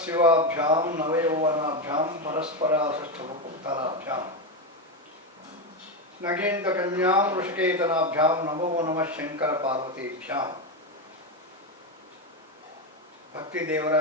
శివాభ్యాం నవయౌవనాభ్యాం పరస్పరాసష్టభుక్తరాభ్యాం నగేంద్రకన్యాం ఋషికేతనాభ్యాం నమో నమ శంకర పార్వతీభ్యాం భక్తిదేవర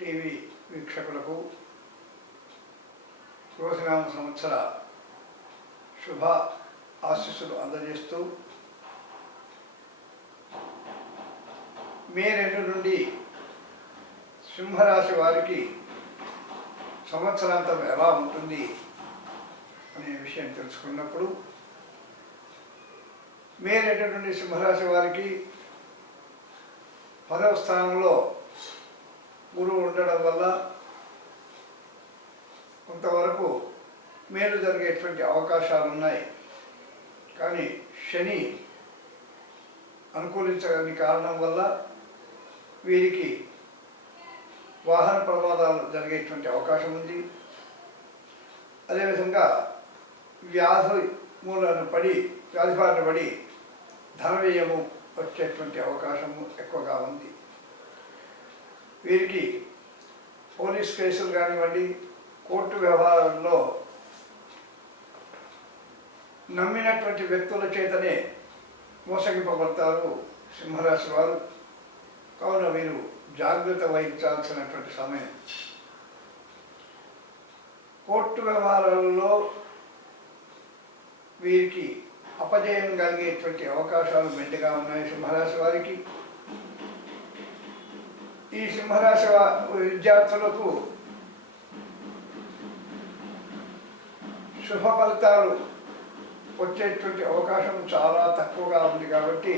టీవీ వీక్షకులకు యువసనామ సంవత్సర శుభ ఆశీస్సులు అందజేస్తూ మే రెండు నుండి సింహరాశి వారికి సంవత్సరాంతం ఎలా ఉంటుంది అనే విషయం తెలుసుకున్నప్పుడు మేనేటటువంటి సింహరాశి వారికి పదవ స్థానంలో గురువు ఉండడం వల్ల కొంతవరకు మేలు జరిగేటువంటి అవకాశాలు ఉన్నాయి కానీ శని అనుకూలించని కారణం వల్ల వీరికి వాహన ప్రమాదాలు జరిగేటువంటి అవకాశం ఉంది అదేవిధంగా వ్యాధి మూలాన్ని పడి వ్యాధి బారిన పడి ధన వ్యయము వచ్చేటువంటి అవకాశము ఎక్కువగా ఉంది వీరికి పోలీస్ కేసులు కానివ్వండి కోర్టు వ్యవహారంలో నమ్మినటువంటి వ్యక్తుల చేతనే మోసగింపబడతారు సింహరాశి వారు కావున వీరు జాగ్రత్త వహించాల్సినటువంటి సమయం కోర్టు వ్యవహారాల్లో వీరికి అపజయం కలిగేటువంటి అవకాశాలు మెండుగా ఉన్నాయి సింహరాశి వారికి ఈ సింహరాశి విద్యార్థులకు శుభ ఫలితాలు వచ్చేటువంటి అవకాశం చాలా తక్కువగా ఉంది కాబట్టి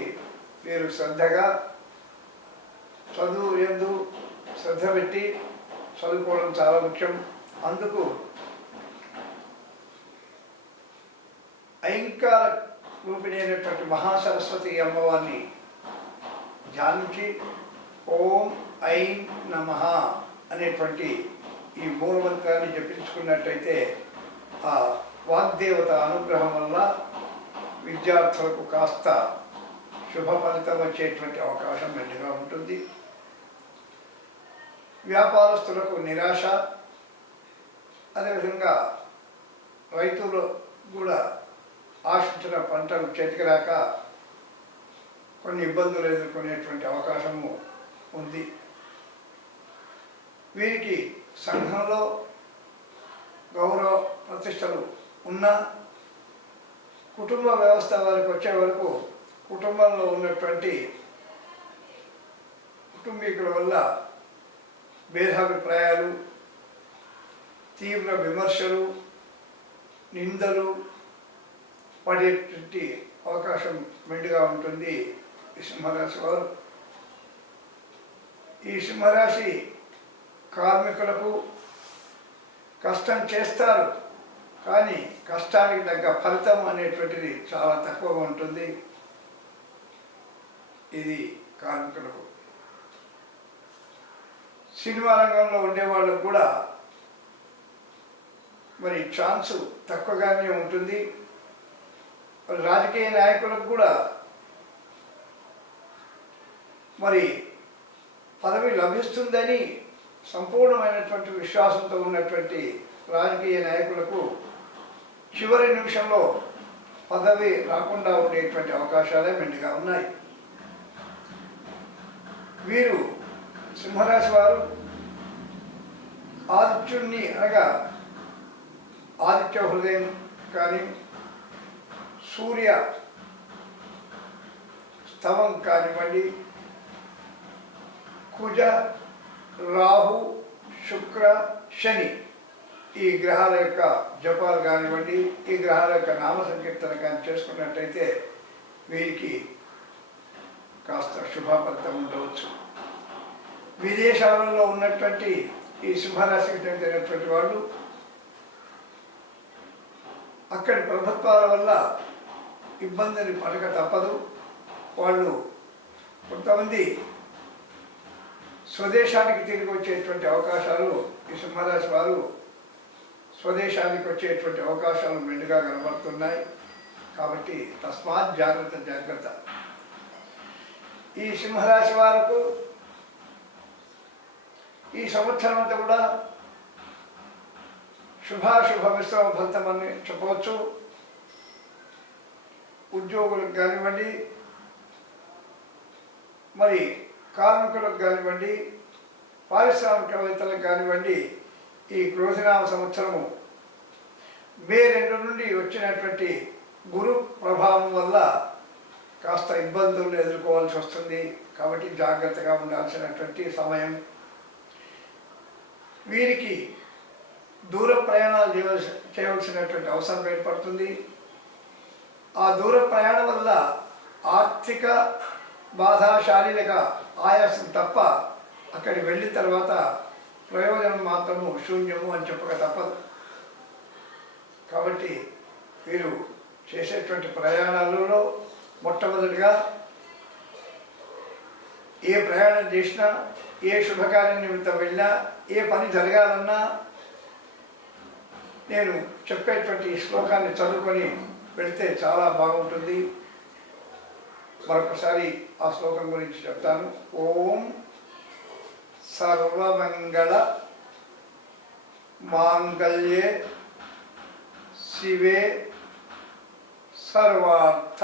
మీరు శ్రద్ధగా చదువు ఎందు శ్రద్ధ పెట్టి చదువుకోవడం చాలా ముఖ్యం అందుకు ఐంకార రూపిణైనటువంటి మహాసరస్వతి అమ్మవారిని ధ్యానించి ఓం ఐం నమ అనేటువంటి ఈ మూలమంత్రాన్ని జపించుకున్నట్టయితే ఆ వాగ్దేవత అనుగ్రహం వల్ల విద్యార్థులకు కాస్త శుభ ఫలితం వచ్చేటువంటి అవకాశం మెండుగా ఉంటుంది వ్యాపారస్తులకు నిరాశ అదేవిధంగా రైతులు కూడా ఆశించిన పంటలు చేతికి రాక కొన్ని ఇబ్బందులు ఎదుర్కొనేటువంటి అవకాశము ఉంది వీరికి సంఘంలో గౌరవ ప్రతిష్టలు ఉన్న కుటుంబ వ్యవస్థ వారికి వచ్చే వరకు కుటుంబంలో ఉన్నటువంటి కుటుంబీకుల వల్ల భేదాభిప్రాయాలు తీవ్ర విమర్శలు నిందలు పడేటువంటి అవకాశం మెండుగా ఉంటుంది ఈ సింహరాశి వారు ఈ సింహరాశి కార్మికులకు కష్టం చేస్తారు కానీ కష్టానికి తగ్గ ఫలితం అనేటువంటిది చాలా తక్కువగా ఉంటుంది ఇది కార్మికులకు సినిమా రంగంలో ఉండే వాళ్ళకు కూడా మరి ఛాన్స్ తక్కువగానే ఉంటుంది రాజకీయ నాయకులకు కూడా మరి పదవి లభిస్తుందని సంపూర్ణమైనటువంటి విశ్వాసంతో ఉన్నటువంటి రాజకీయ నాయకులకు చివరి నిమిషంలో పదవి రాకుండా ఉండేటువంటి అవకాశాలే మెండుగా ఉన్నాయి వీరు సింహరాశి వారు ఆదిత్యుణ్ణి అనగా ఆదిత్య హృదయం కానీ సూర్య స్థవం కానివ్వండి కుజ రాహు శుక్ర శని ఈ గ్రహాల యొక్క జపాలు కానివ్వండి ఈ గ్రహాల యొక్క నామ సంకీర్తన కానీ చేసుకున్నట్టయితే వీరికి కాస్త శుభఫలితం ఉండవచ్చు విదేశాలలో ఉన్నటువంటి ఈ సింహరాశికి చెందినటువంటి వాళ్ళు అక్కడి ప్రభుత్వాల వల్ల ఇబ్బందిని పడక తప్పదు వాళ్ళు కొంతమంది స్వదేశానికి తిరిగి వచ్చేటువంటి అవకాశాలు ఈ సింహరాశి వారు స్వదేశానికి వచ్చేటువంటి అవకాశాలు మెండుగా కనబడుతున్నాయి కాబట్టి తస్మాత్ జాగ్రత్త జాగ్రత్త ఈ సింహరాశి వారకు ఈ సంవత్సరం అంతా కూడా శుభాశుభ మిశ్రమ ఫలితం అని చెప్పవచ్చు ఉద్యోగులకు కానివ్వండి మరి కార్మికులకు కానివ్వండి పారిశ్రామికవేత్తలకు కానివ్వండి ఈ గృహనామ సంవత్సరము మే రెండు నుండి వచ్చినటువంటి గురు ప్రభావం వల్ల కాస్త ఇబ్బందులు ఎదుర్కోవాల్సి వస్తుంది కాబట్టి జాగ్రత్తగా ఉండాల్సినటువంటి సమయం వీరికి దూర ప్రయాణాలు చేయవలసి చేయవలసినటువంటి అవసరం ఏర్పడుతుంది ఆ దూర ప్రయాణం వల్ల ఆర్థిక బాధ శారీరక ఆయాసం తప్ప అక్కడికి వెళ్ళిన తర్వాత ప్రయోజనం మాత్రము శూన్యము అని చెప్పక తప్పదు కాబట్టి వీరు చేసేటువంటి ప్రయాణాలలో మొట్టమొదటిగా ఏ ప్రయాణం చేసినా ఏ శుభకార్య నిమిత్తం వెళ్ళినా ఏ పని జరగాలన్నా నేను చెప్పేటువంటి ఈ శ్లోకాన్ని చదువుకొని పెడితే చాలా బాగుంటుంది మరొకసారి ఆ శ్లోకం గురించి చెప్తాను ఓం సర్వమంగళ మాంగళ్యే శివే సర్వార్థ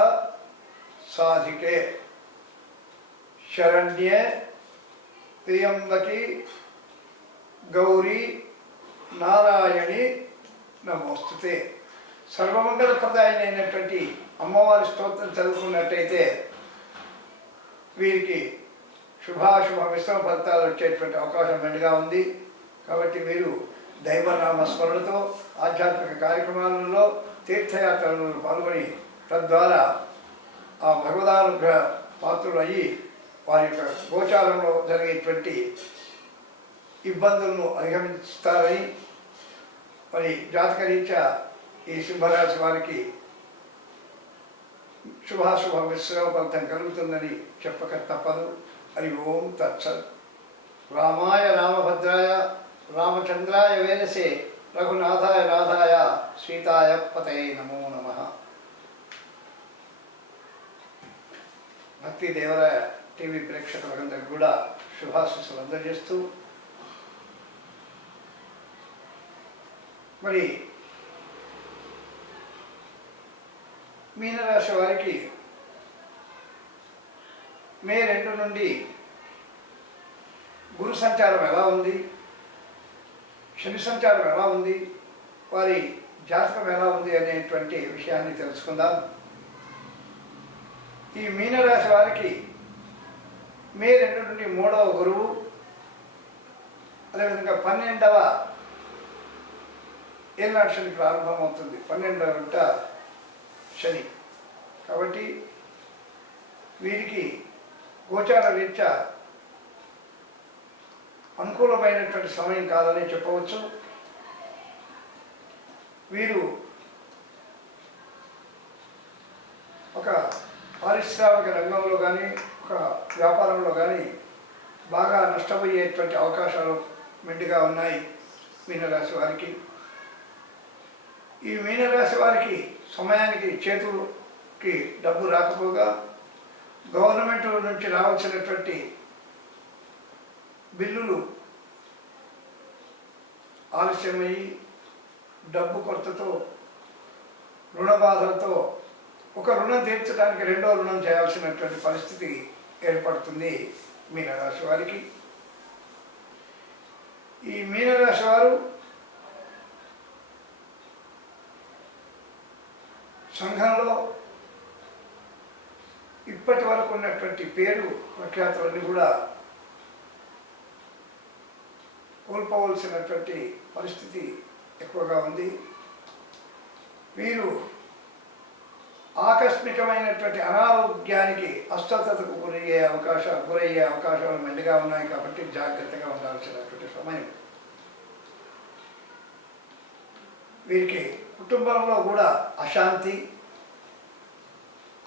సాధికే శరణ్యే त्र्यंबकी గౌరీ నారాయణి నమోస్తుతే సర్వమంగళప్రదాయనైనటువంటి అమ్మవారి స్తోత్రం చదువుకున్నట్టయితే వీరికి శుభాశుభ మిశ్రమ ఫలితాలు వచ్చేటువంటి అవకాశం మెండుగా ఉంది కాబట్టి మీరు దైవనామ స్మరణతో ఆధ్యాత్మిక కార్యక్రమాలలో తీర్థయాత్రలను పాల్గొని తద్వారా ఆ భగవదానుగ్రహ పాత్రులు అయ్యి వారి యొక్క గోచారంలో జరిగేటువంటి ఇబ్బందులను అధిగమిస్తారని మరి జాతకరీత్యా ఈ సింహరాశి వారికి శుభాశుభ మిశ్రమ ఫలితం కలుగుతుందని చెప్పక తప్పదు అని ఓం తత్సద్ రామాయ రామభద్రాయ రామచంద్రాయ వేనసే రఘునాథాయ రాధాయ సీతాయ పతయ నమో నమ భక్తి దేవరాయ టీవీ ప్రేక్షకులందరికీ కూడా శుభాశిస్సులు అందజేస్తూ మరి మీనరాశి వారికి మే రెండు నుండి గురు సంచారం ఎలా ఉంది శని సంచారం ఎలా ఉంది వారి జాతకం ఎలా ఉంది అనేటువంటి విషయాన్ని తెలుసుకుందాం ఈ మీనరాశి వారికి మే రెండు నుండి మూడవ గురువు అదేవిధంగా పన్నెండవ ఏళ్ళ శని ప్రారంభమవుతుంది గంట శని కాబట్టి వీరికి గోచార రీత్యా అనుకూలమైనటువంటి సమయం కాదని చెప్పవచ్చు వీరు ఒక పారిశ్రామిక రంగంలో కానీ ఒక వ్యాపారంలో కానీ బాగా నష్టపోయేటువంటి అవకాశాలు మెండుగా ఉన్నాయి మీనరాశి వారికి ఈ మీనరాశి వారికి సమయానికి చేతులకి డబ్బు రాకపోగా గవర్నమెంట్ నుంచి రావాల్సినటువంటి బిల్లులు ఆలస్యమయ్యి డబ్బు కొరతతో రుణ బాధలతో ఒక రుణం తీర్చడానికి రెండో రుణం చేయాల్సినటువంటి పరిస్థితి ఏర్పడుతుంది మీనరాశి వారికి ఈ మీనరాశి వారు సంఘంలో ఇప్పటి వరకు ఉన్నటువంటి పేరు ప్రఖ్యాతులన్నీ కూడా కోల్పోవలసినటువంటి పరిస్థితి ఎక్కువగా ఉంది వీరు ఆకస్మికమైనటువంటి అనారోగ్యానికి అస్వస్థతకు గురయ్యే అవకాశాలు గురయ్యే అవకాశాలు మెండుగా ఉన్నాయి కాబట్టి జాగ్రత్తగా ఉండాల్సినటువంటి సమయం వీరికి కుటుంబంలో కూడా అశాంతి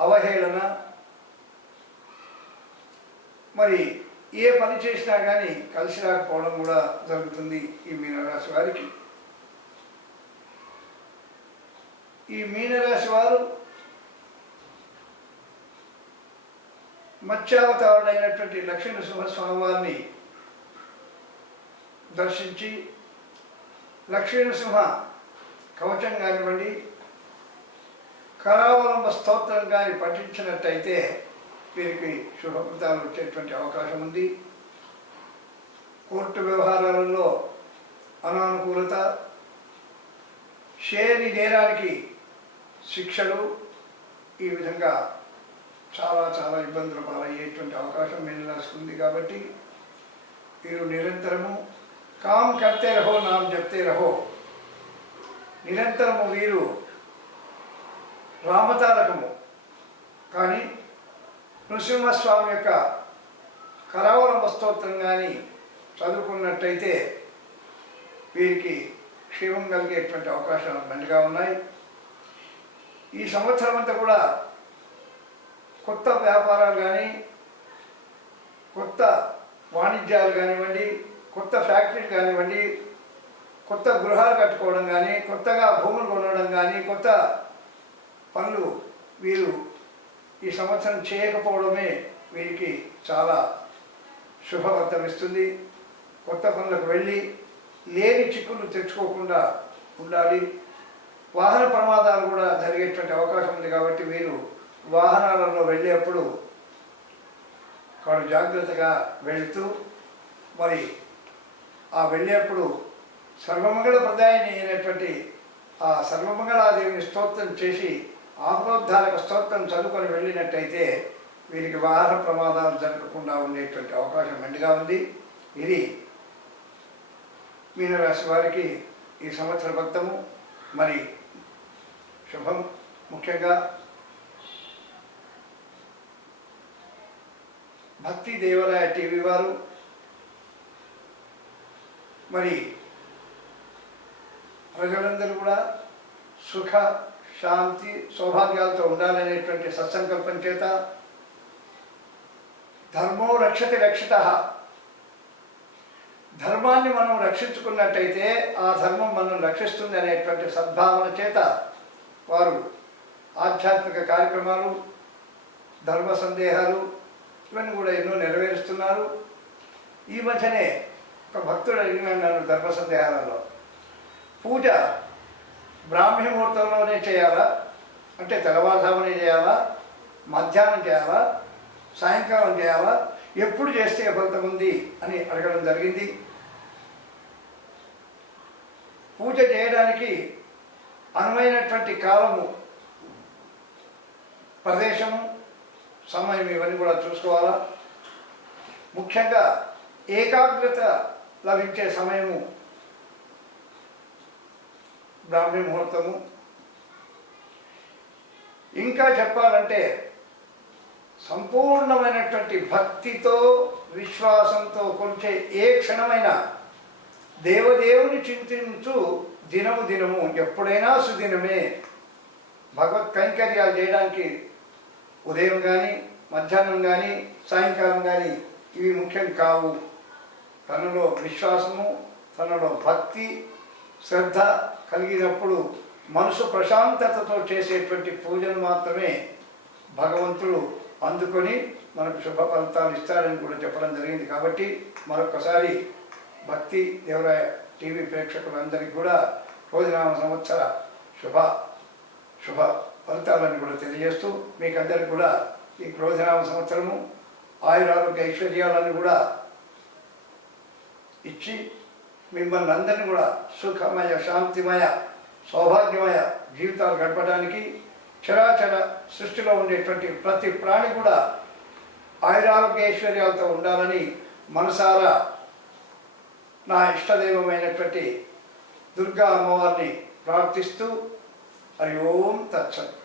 అవహేళన మరి ఏ పని చేసినా కానీ కలిసి రాకపోవడం కూడా జరుగుతుంది ఈ మీనరాశి వారికి ఈ మీనరాశి వారు మత్స్యావతారుడైనటువంటి లక్ష్మీ నృసింహస్వామి వారిని దర్శించి లక్ష్మీ నృసింహ కవచం కానివ్వండి కరావలంబ స్తోత్రం కానీ పఠించినట్టయితే వీరికి శుభకృతాలు వచ్చేటువంటి అవకాశం ఉంది కోర్టు వ్యవహారాలలో అనానుకూలత షేరి నేరానికి శిక్షలు ఈ విధంగా చాలా చాలా ఇబ్బందులు పాలయ్యేటువంటి అవకాశం మేలరాసుకుంది కాబట్టి వీరు నిరంతరము కామ్ కర్తే రహో నామ్ చెప్తే రహో నిరంతరము వీరు రామతారకము కానీ నృసింహస్వామి యొక్క కరావర స్తోత్రం కానీ చదువుకున్నట్టయితే వీరికి క్షేమం కలిగేటువంటి అవకాశాలు మెండుగా ఉన్నాయి ఈ సంవత్సరం అంతా కూడా కొత్త వ్యాపారాలు కానీ కొత్త వాణిజ్యాలు కానివ్వండి కొత్త ఫ్యాక్టరీలు కానివ్వండి కొత్త గృహాలు కట్టుకోవడం కానీ కొత్తగా భూములు కొనడం కానీ కొత్త పనులు వీరు ఈ సంవత్సరం చేయకపోవడమే వీరికి చాలా శుభవర్తమిస్తుంది కొత్త పనులకు వెళ్ళి లేని చిక్కులు తెచ్చుకోకుండా ఉండాలి వాహన ప్రమాదాలు కూడా జరిగేటువంటి అవకాశం ఉంది కాబట్టి వీరు వాహనాలలో వెళ్ళేప్పుడు వారు జాగ్రత్తగా వెళుతూ మరి ఆ వెళ్ళేప్పుడు సర్వమంగళ ప్రదాయని అయినటువంటి ఆ సర్వమంగళాదేవిని స్తోత్రం చేసి ఆహ్లోద్ధారక స్తోత్రం చదువుకొని వెళ్ళినట్టయితే వీరికి వాహన ప్రమాదాలు జరగకుండా ఉండేటువంటి అవకాశం మెండుగా ఉంది ఇది మీనరాశి వారికి ఈ సంవత్సర భక్తము మరి శుభం ముఖ్యంగా భక్తి దేవాలయ టీవీ వారు మరి ప్రజలందరూ కూడా సుఖ శాంతి సౌభాగ్యాలతో ఉండాలనేటువంటి సత్సంకల్పం చేత ధర్మో రక్షతి రక్షిత ధర్మాన్ని మనం రక్షించుకున్నట్టయితే ఆ ధర్మం మనం రక్షిస్తుంది అనేటువంటి సద్భావన చేత వారు ఆధ్యాత్మిక కార్యక్రమాలు ధర్మ సందేహాలు ఇవన్నీ కూడా ఎన్నో నెరవేరుస్తున్నారు ఈ మధ్యనే ఒక భక్తుడు అడిగినాడు నన్ను ధర్మ సందేహాలలో పూజ బ్రాహ్మీ ముహూర్తంలోనే చేయాలా అంటే తెల్లవారుజామునే చేయాలా మధ్యాహ్నం చేయాలా సాయంకాలం చేయాలా ఎప్పుడు చేస్తే ఫలితం ఉంది అని అడగడం జరిగింది పూజ చేయడానికి అనువైనటువంటి కాలము ప్రదేశము సమయం ఇవన్నీ కూడా చూసుకోవాలా ముఖ్యంగా ఏకాగ్రత లభించే సమయము బ్రాహ్మీ ముహూర్తము ఇంకా చెప్పాలంటే సంపూర్ణమైనటువంటి భక్తితో విశ్వాసంతో కొలిచే ఏ క్షణమైన దేవదేవుని చింతించు దినము దినము ఎప్పుడైనా సుదినమే భగవత్ కైంకర్యాలు చేయడానికి ఉదయం కానీ మధ్యాహ్నం కానీ సాయంకాలం కానీ ఇవి ముఖ్యం కావు తనలో విశ్వాసము తనలో భక్తి శ్రద్ధ కలిగినప్పుడు మనసు ప్రశాంతతతో చేసేటువంటి పూజను మాత్రమే భగవంతుడు అందుకొని మనకు శుభ ఫలితాలు ఇస్తాడని కూడా చెప్పడం జరిగింది కాబట్టి మరొకసారి భక్తి దేవరాయ టీవీ ప్రేక్షకులందరికీ కూడా భోజనామ సంవత్సర శుభ శుభ ఫలితాలను కూడా తెలియజేస్తూ మీకు అందరికీ కూడా ఈ క్రోధనామ సంవత్సరము ఆయురారోగ్య ఐశ్వర్యాలను కూడా ఇచ్చి మిమ్మల్ని అందరినీ కూడా సుఖమయ శాంతిమయ సౌభాగ్యమయ జీవితాలు గడపడానికి చరాచర సృష్టిలో ఉండేటువంటి ప్రతి ప్రాణి కూడా ఆయురారోగ్యైశ్వర్యాలతో ఉండాలని మనసారా నా ఇష్టదైవమైనటువంటి దుర్గా అమ్మవారిని ప్రార్థిస్తూ హరి ఓం తత్సత్